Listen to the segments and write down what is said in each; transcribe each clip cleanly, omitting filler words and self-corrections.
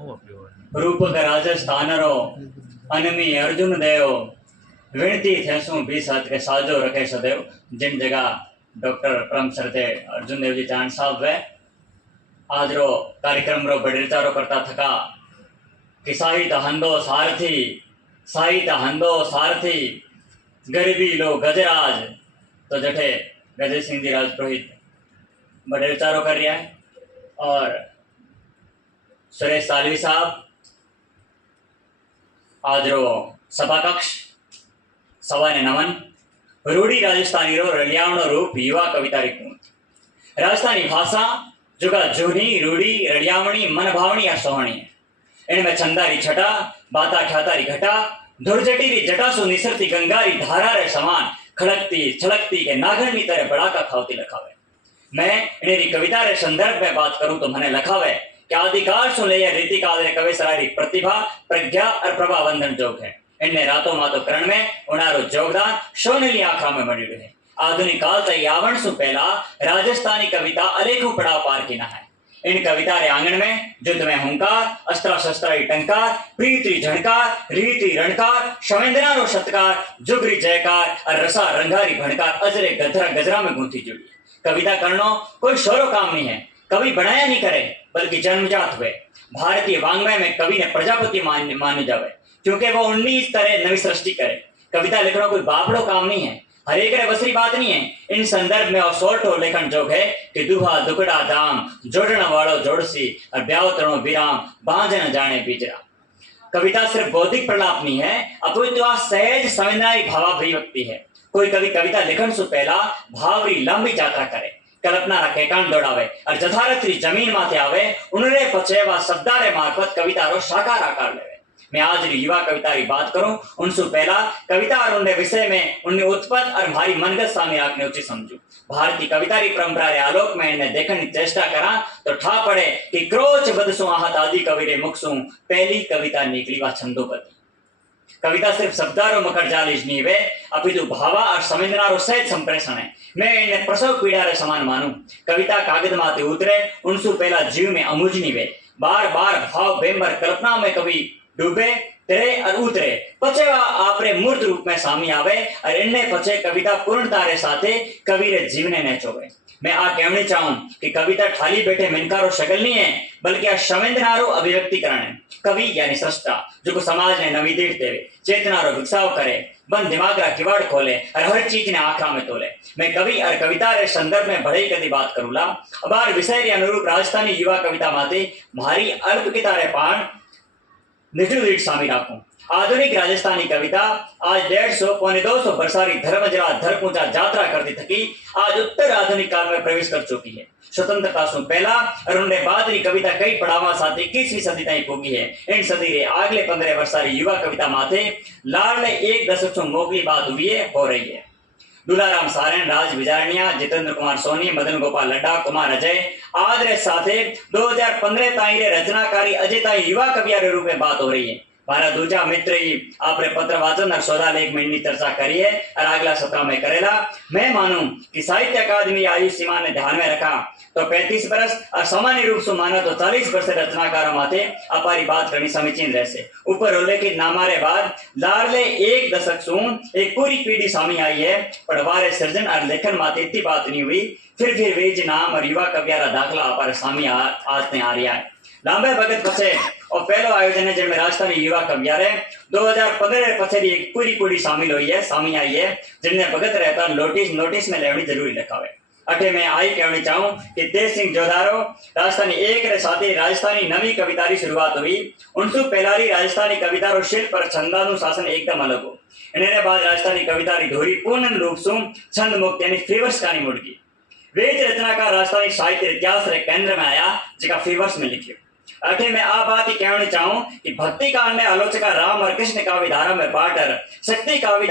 रूपक राजस्थानरो अनमी अर्जुन देव विनती थेसू भी साथ के साजो रखे सदैव। जिन जगह डॉक्टर परम सरते अर्जुन देव जी चांद साहब वे आज रो कार्यक्रम रो बड़ेचारो करता थका कि साहित हंदो सारथी गरीबी लो गजराज। तो जठे गजय सिंह जी राजपुरोहित बड़ेचारो कर रहा है और सुरेश सालवी साहब आज रो सभा कक्ष सवा ने नमन। रूढ़ी राजस्थानी रो रलियावणो रूप युवा कविता रिकूंत राजस्थानी भाषा जुगा जूनी रूढ़ी रलियावणी मन भावनी या सोहणी है। इनमें चंदारी छटा बाता ठातारी घटा धुरजटी जटा सु निसरती गंगारी धारा रे समान खड़कती छलकती के नागन की तरह बड़ाका खावती लखावे। मैं इन्हें कविता रे संदर्भ में बात करूं तो मने लखावे कि आदिकाल सु ले रीति काल रे कवि सरारी प्रतिभा प्रज्ञा और प्रभा वंदन जोग है। इनने रातों मातो करण में उनारो योगदान सोनेली आंखा में मड़ी रहे। आधुनिक काल तक यावण सु पहला राजस्थानी कविता अलेखों पड़ाव पार की ना है। इन कविता रे आंगन में युद्ध में हुंकार अस्त्र शस्त्र टंकार प्रीति झणकार रीति रणकार शवेंद्रा रो सत्कार जुगरी जयकार और रसा रंगारी भणकार अजरे गजरा गजरा में गूंथी जुड़ी। कविता करनो कोई शोरो काम नहीं है। कवि बनाया नहीं करे बल्कि जन्मजात हुए। भारतीय वांग्मय में कवि ने प्रजापति माने जावे क्योंकि वो 19 तरह नवी सृष्टि करे। कविता लिखना कोई बापड़ो काम नहीं है। हरेक रे बसरी बात नहीं है। इन संदर्भ में और सोल्टो लेखन जोग है कि दुहा दुकड़ा दाम जोड़ना वालो जोड़सी और ब्याव तरणो विराम बांझ न जाने बिजरा। कविता सिर्फ बौद्धिक प्रलाप नहीं है अपितु सहज संवेदनाई भावाभिव्यक्ति है। कोई कवि कविता लिखन से पहला भावरी लंबी यात्रा करे कल्पना रखे कान दौड़ावे और जथारथरी जमीन माथे आवे उनरे पचे व शब्दारे मार्फत कविता रो साकार आकार लेवे। मैं आज युवा कविता की बात करूं उनसे पहला कविता और उनके विषय में उन्हें उत्पत्ति और भारी मनगत सामने आने उचित समझू। भारतीय कविता की परंपरा रे आलोक में इन्हें देखने की चेष्टा करा तो ठा पड़े कि क्रोच बदसु आहत आदि कवि रे मुखसु पहली कविता निकली व छंदोपति। कविता सिर्फ शब्दारो मकर जालिश नहीं वे अपितु भावा और संवेदनारो सहज संप्रेषण है। मैं इन्हें प्रसव पीड़ा रे समान मानू। कविता कागज माते उतरे उनसु पहला जीव में अमुजनी वे बार बार भाव बेम्बर कल्पना में कवि डूबे तेरे और उतरे पचे आपरे मूर्त रूप में सामी आवे और इनने पचे कविता पूर्णता रे साथे कवि रे जीवने ने चोवे। मैं आ कहने चाहूं कि कविता खाली बैठे मिनकारो शगल नहीं है बल्कि आ संवेदनारो अभिव्यक्तिकरण है। कवि यानी सृष्टा जो को समाज ने नवी दीठ देवे चेतनारो विकसाव करे बंद दिमाग रा किवाड़ खोले और हर चीज ने आंखा में तोले। मैं कवि और कविता रे संदर्भ में बड़े कदी बात करूला। अबार विषय रे अनुरूप राजस्थानी युवा कविता माते भारी अल्प कितारे पाण निजुरीट सामी राखूं। आधुनिक राजस्थानी कविता आज 150 पौने 200 बरसारी धर्मजरा धरपूंचा यात्रा करती थकी आज उत्तर आधुनिक काल में प्रवेश कर चुकी है। स्वतंत्रता से पहला और उनके बाद री कविता कई पड़ावा साथ 21वीं सदी तक पहुंची है। इन सदी रे अगले 15 वर्षारी युवा कविता माथे लाडले एक दशक से मोगली बात हुई है हो रही है। दुलाराम सारण राज विजारणिया जितेंद्र कुमार सोनी मदन गोपाल लड्डा कुमार अजय आदरे साथे 2015 ताई रे रचनाकारी अजय ताई युवा कविया रे रूप में बात हो रही है। मारा दूजा मित्र ही आपरे पत्र वाचन और सौदा लेख में चर्चा करी है और अगला सप्ताह में करेला। मैं मानूं कि साहित्य अकादमी आयु सीमा ने ध्यान में रखा तो 35 वर्ष और सामान्य रूप से माना तो 40 वर्ष रचनाकारों माथे अपारी बात करनी समीचीन रहसे। ऊपर उल्लेखित नामारे बाद लाडले एक दशक सु एक पूरी पीढ़ी सामी आई है पर वारे सृजन और लेखन माथे इतनी बात नहीं हुई। फिर वेज नाम और युवा कवियारा दाखला अपारे सामी आज ने आ रहा है। लांबे भगत पछे और पहलो आयोजन है जिनमें राजस्थानी युवा कवियारे 2015 पछे एक पूरी पीढ़ी शामिल हुई है सामी आई है जिनने भगत रहता नोटिस में लेवनी जरूरी लिखावे। अठे में आई कहनी चाहूं कि तेज सिंह जोधारो राजस्थानी एक रे साथी राजस्थानी नवी कविता की शुरुआत हुई। उनसु पहलारी राजस्थानी कविता रो शिल्प पर छंदानु शासन एकदम अलग हो। इन्हें बाद राजस्थानी कविता की धोरी पूर्ण रूप से छंद मुक्त यानी फीवर्स कहानी मुड़गी। वेज रचनाकार राजस्थानी साहित्य इतिहास रे केंद्र में आया जिका फीवर्स में लिखे। अठे मैं आ बात ही कहनी चाहूं कि भक्ति काल में आलोचका राम और कृष्ण काव्य धारा में बांटर शक्ति काव्य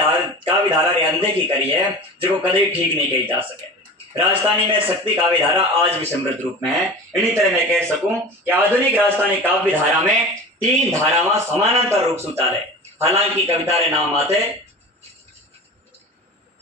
धारा रे अनदेखी करी है जो कभी ठीक नहीं कही जा सके। राजस्थानी में शक्ति काव्य धारा आज भी समृद्ध रूप में है। इन्हीं तरह मैं कह सकूं कि आधुनिक राजस्थानी काव्य धारा में 3 धारावां समानांतर रूप से चाले। हालांकि कविता रे नाम आते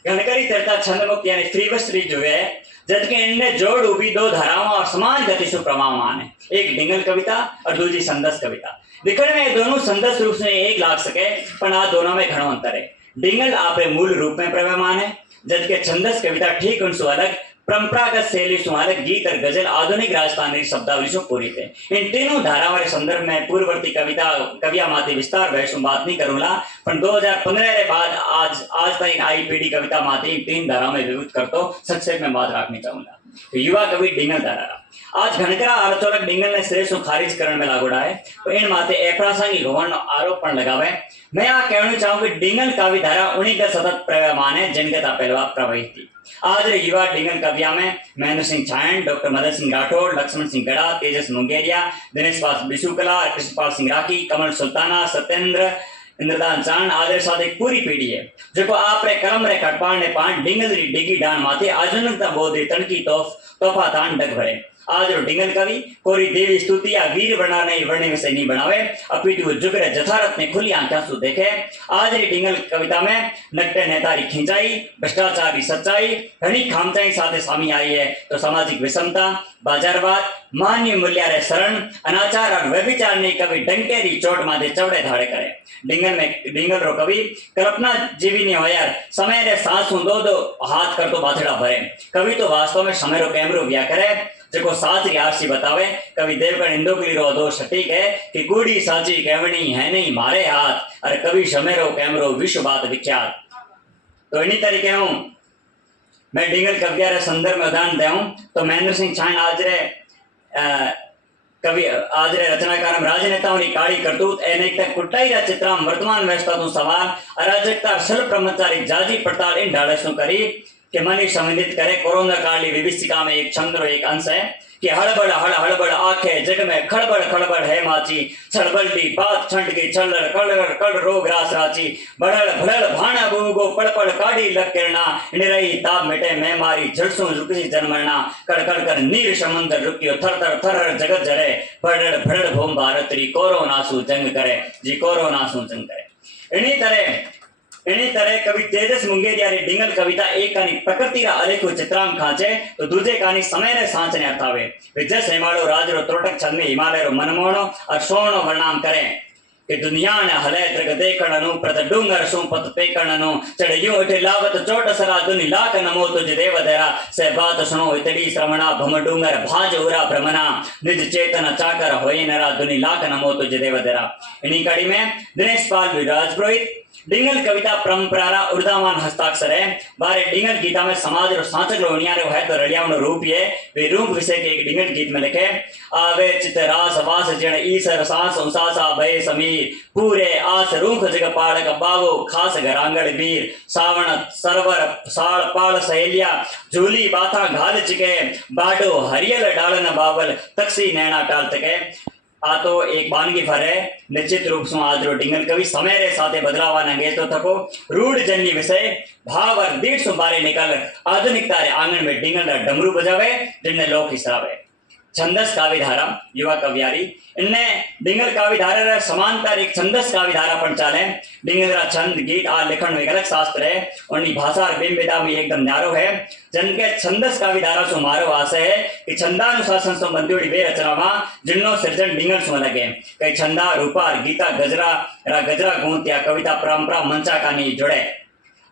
घनकरी तरता छंद मुक्त यानी श्रीवस्त्री जो है जबकि इनने जोड़ उभी दो धाराओं और समान गति से प्रवाहमान है, एक डिंगल कविता और दूसरी संदस कविता। लिखण में दोनों संदस रूप से एक लाग सके पर आ दोनों में घणो अंतर है। डिंगल आपे मूल रूप में प्रवाहमान है जबकि छंदस कविता ठीक उनसे अलग परंपरागत शैली से अलग गीत और गजल आधुनिक राजस्थानी शब्दावली से पूरी थे। इन तीनों धाराओं के संदर्भ में पूर्ववर्ती कविता कविया माते विस्तार वैसे बात नहीं करूंगा पर 2015 के बाद आज तक आई पीढ़ी कविता माते इन तीन धाराओं में विविध करतो संक्षेप में बात रखनी चाहूंगा। तो युवा कवि डिंगल धारा आज घनकरा आलोचक डिंगल ने श्रेष्ठ खारिज करने में लागोड़ा है तो इन माते अप्रासंगिक होवन आरोप पण लगावे। मैं आ कहना चाहूं कि डिंगल काव्य धारा उन्हीं का सतत प्रवाहमान है जिनके ता पहलवा प्रवाहित थी। आज युवा डिंगल कविया में महेंद्र सिंह छायन, डॉक्टर मदन सिंह राठौड़, लक्ष्मण सिंह गड़ा, तेजस मुंगेरिया, दिनेश पास बिशुकला, कृष्णपाल सिंह राठी, कमल सुल्ताना, सत्येंद्र इंद्रदान चांद आदर साथ एक पूरी पीढ़ी है जो आप रे कलम रे कटपाल ने पान डिंगल री डिगी डान माथे आधुनिकता बोधे तनकी तोहफा तान डग भरे। आज डिंगल कवि कोरी देवी स्तुति या वीर बनाने वर्णे विषय नहीं बनावे अपितु जुगरे जथारत ने खुली आंखों से देखे। आज री डिंगल कविता में नट्टे नेतारी खिंचाई भ्रष्टाचार की सच्चाई घनी खामचाई साथे सामी आई है तो सामाजिक विषमता बाजारवाद मान्य मूल्य रे शरण अनाचार और व्यभिचार ने कवि डंकेरी चोट माथे चौड़े धाड़े करे। डिंगल रो कवि कल्पना जीवी ने हो यार समय रे सांस दो दो हाथ कर तो बाथड़ा भरे। कवि तो वास्तव में समय रो कैमरो व्या करे जो साच की आरसी बतावे। कवि देवगण इंदोकली रो दो सटीक है कि कूड़ी साची कहवनी है नहीं मारे हाथ अरे कवि शमेरो कैमरो विश्व बात विख्यात। तो इन्हीं तरीके हूं मैं डिंगल कविया रे संदर्भ में उदाहरण देऊं तो महेंद्र सिंह छान आज रे कवि आज रे रचनाकार राजनेताओं की काली करतूत अनेकता कुटाई रा चित्रा वर्तमान व्यवस्था तो सवाल अराजकता सल ब्रह्मचारी जाजी पड़ताल इन ढाड़सों करी कि मनी संबंधित करे। कोरोना काल की विभीषिका में एक छंद एक अंश है कि हड़बड़ हड़बड़ आखे जग में खड़बड़ खड़बड़ है माची छड़बड़ी बात छंड की छलड़ कलड़ कल रोग रास राची बड़ड़ भड़ड़ भाणा बूगो पड़ पड़ काड़ी लग किरणा निरई ताप मिटे मैं मारी झड़सों रुकी जन्मरना कड़ कड़ कर नीर समंदर रुकियो थर थर थर जगत जरे भड़ड़ भड़ड़ भूम भारत री कोरोना सु जंग करे जी कोरोना सु जंग करे। इन्हीं तरह कवि तेजस मुंगेरिया री डिंगल कविता एक कहानी प्रकृति रा अलेखो चित्रांग खांचे तो दूजे कहानी समय रे सांचने अर्थावे। विजस हेमाड़ो राज रो त्रोटक छंद में हिमालय रो मनमोहनो और सोहनो वर्णाम करे कि दुनिया ने हले त्रिग देखणनु प्रत डूंगर सु पत पेकणनु चढ़ियो इठे लावत चोट सरा दुनि लाख नमो तुझ देव देरा से बात सुनो इतड़ी श्रवणा भम डूंगर भाज उरा भ्रमणा निज चेतन चाकर होए नरा दुनि लाख नमो तुझ देव देरा। इन्हीं कड़ी में दिनेश पाल विराज पुरोहित डिंगल कविता परंपरा उर्दामान हस्ताक्षर है। बारे डिंगल गीता में समाज और साचक रोनियारे है तो रड़ियावनो रूप है वे रूप विषय के एक डिंगल गीत में लिखे आवे चित रास वास जण ईसर सांस उसासा भय समीर पूरे आस रूख जग पाड़क बावो खास घरांगड़ वीर सावण सरवर साल पाल सहेलिया झूली बाथा घाल चिके बाडो हरियल डालन बाबल तक्सी नैना टाल तके। आ तो एक बानगी फर है निश्चित रूप से आज रो डिंगल कवि समय रे साथे बदलावा नगे तो थको रूढ़ जन्य विषय भाव और दीठ सुबारे निकल आधुनिकता रे आंगन में डिंगल डमरू बजावे जिनने लोक हिसाबे। छंदस काव्य धारा युवा कवियारी इनने डिंगल काव्य धारा रे समानता एक छंदस काव्य धारा पण चाले। डिंगल रा छंद गीत आ लेखन में एक अलग शास्त्र है और भाषा और बिंब विधा में एकदम न्यारो है जनके छंदस काव्य धारा सो मारो आशय है कि छंदानुशासन सो बंधुड़ी वे रचनामा जिन्नो सृजन डिंगल सो लगे कई छंदा रूपा गीता गजरा गुण या कविता परंपरा मंचा का नहीं जुड़े।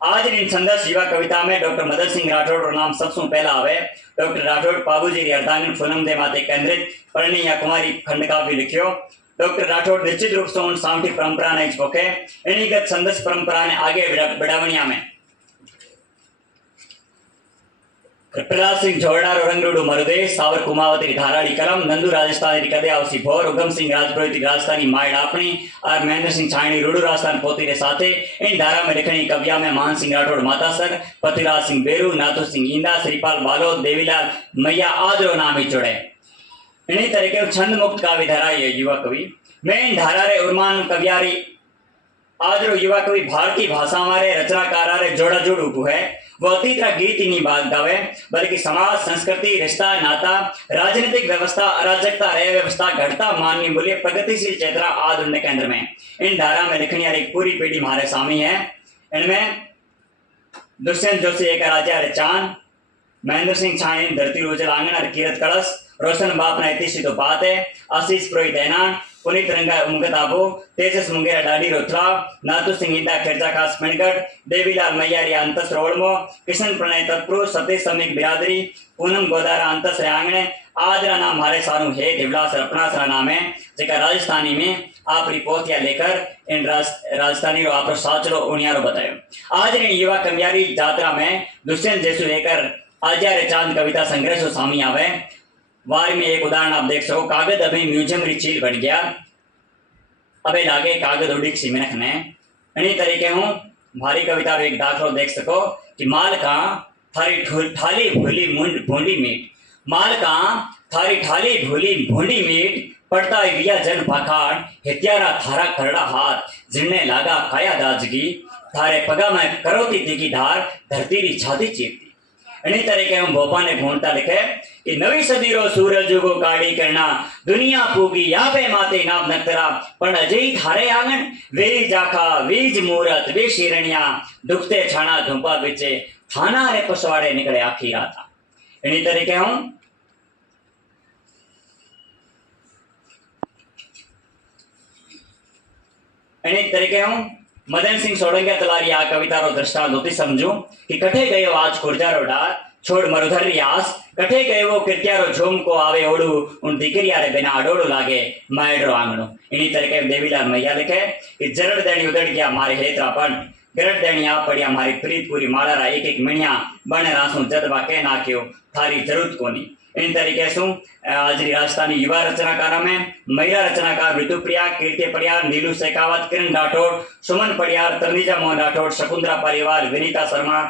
आज इन छंदस युवा कविता में डॉक्टर मदन सिंह राठौड़ रो नाम सबसे पहला आवे। डॉक्टर राठौड़ बाबूजी री अर्धांगिन फिल्म दे माते केंद्रित परणी या कुमारी खंड काव्य लिखियो। डॉक्टर राठौड़ निश्चित रूप से उन सामठी परंपरा ने छोके इन्हीं छंदस परंपरा ने आगे बढ़ावनिया में प्रहलाद सिंह झोरडा रंगरूडू मरुदे सावर कुमावती धाराड़ी कलम नंदू राजस्थानी कदे आवसी भोर उगम सिंह राजपुरोहित राजस्थानी माय डापणी और महेंद्र सिंह छाणी रूडू राजस्थान पोती के साथे इन धारा में लिखनी कविया में मान सिंह राठौड़ मातासर पतिराज सिंह बेरू नाथू सिंह इंदा श्रीपाल बालोद देवीलाल मैया आदरो नाम ही जुड़े। इन्हीं तरीके छंद मुक्त काव्य धारा ये युवा कवि मैं इन धारा रे उर्मान कवियारी आज रो युवा कवि भारतीय भाषा हमारे रचनाकार रे जोड़ा जोड़ उपु है वो अतीत गीत ही नहीं बात गावे बल्कि समाज संस्कृति रिश्ता नाता राजनीतिक व्यवस्था अराजकता रह व्यवस्था घटता मानवीय मूल्य प्रगतिशील चेतना आदि उनके केंद्र में इन धारा में लिखनी एक पूरी पीढ़ी हमारे सामने है। इनमें दुष्यंत जोशी एक आचार्य चांद, महेंद्र सिंह छाणी धरती रोजल आंगण और कीरत कलश, रोशन बापना इतिशी तो बात है, आशीष पुरोहित ऐना, पुनीत रंगा मुगताबो, तेजस मुंगेरा डाडी रोथला, नातू सिंह इंदा खिरजा खास पिणगढ़, देवीलाल मैयारी अंतस रोड़मो, किशन प्रणय तत्पुरुष, सतीश समीक बिरादरी, पूनम गोदारा अंतस रे आंगणे, आदरा नाम हमारे सारू है दिवलास अपना सा नाम है, जेका राजस्थानी में आपरी पोथिया लेकर इन राजस्थानी रो आपरो साचलो उनियारो बतायो। आज रे युवा कमियारी जात्रा में दुष्यंत जैसु लेकर आचार्य चांद कविता संग्रह सो सामी आवे। वार में एक उदाहरण आप देख सको, कागज अभी म्यूजियम री चीज बन गया, अबे लागे कागज उड़ीक सी मिनख ने इन्हीं तरीके हूँ भारी कविता रो एक दाखलो देख सको कि माल का थारी थाली भूली भूंडी मीट, माल का थारी थाली भूली भूंडी मीट, पड़ता विया जन पाखाड़, हित्यारा थारा करड़ा हाथ, जिरने लागा काया दाजगी, थारे पगा में करोती तीखी धार, धरती री छाती चीरती। इन्हीं तरीके हम भोपा ने ढूंढता लिखे कि नवी सदी रो सूरज उगो काढ़ी करना, दुनिया पूगी या पे माते नाम नक्तरा, पण अजय थारे आंगन वे जाखा वीज मूरत वे शिरणिया, दुखते छाना धुंपा बिचे, थाना रे पसवाड़े निकले आखी राता। इन्हीं तरीके हम मदन सिंह सोलंकिया तलारी आ कविता रो दृष्टांत होती समझू कि कठे गयो आज खुर्जा रो डार, छोड़ मरुधर री आस, कठे गयो वो कृत्या रो झूम को आवे ओड़ू, उन दिकरिया रे बिना अडोड़ो लागे मायड़ रो आंगणो। इन्हीं तरीके देवीलाल मैया लिखे कि जरड़ देनी उदड़ गया मारे हेतरा पंड, गरड़ देनी आप पड़िया मारी प्रीत पूरी मालारा एक एक मिणिया, बन रासू जदबा कह नाख्यो थारी जरूरत कोनी। इन तरीके से आज राजस्थानी युवा रचनाकारों में महिला रचनाकार ऋतुप्रिया, कीर्ति पड़ियार, नीलू शेखावत, किरण राठौड़, सुमन पड़ियार, तनुजा मोहन राठौड़, शकुंतला परिवार, विनीता शर्मा,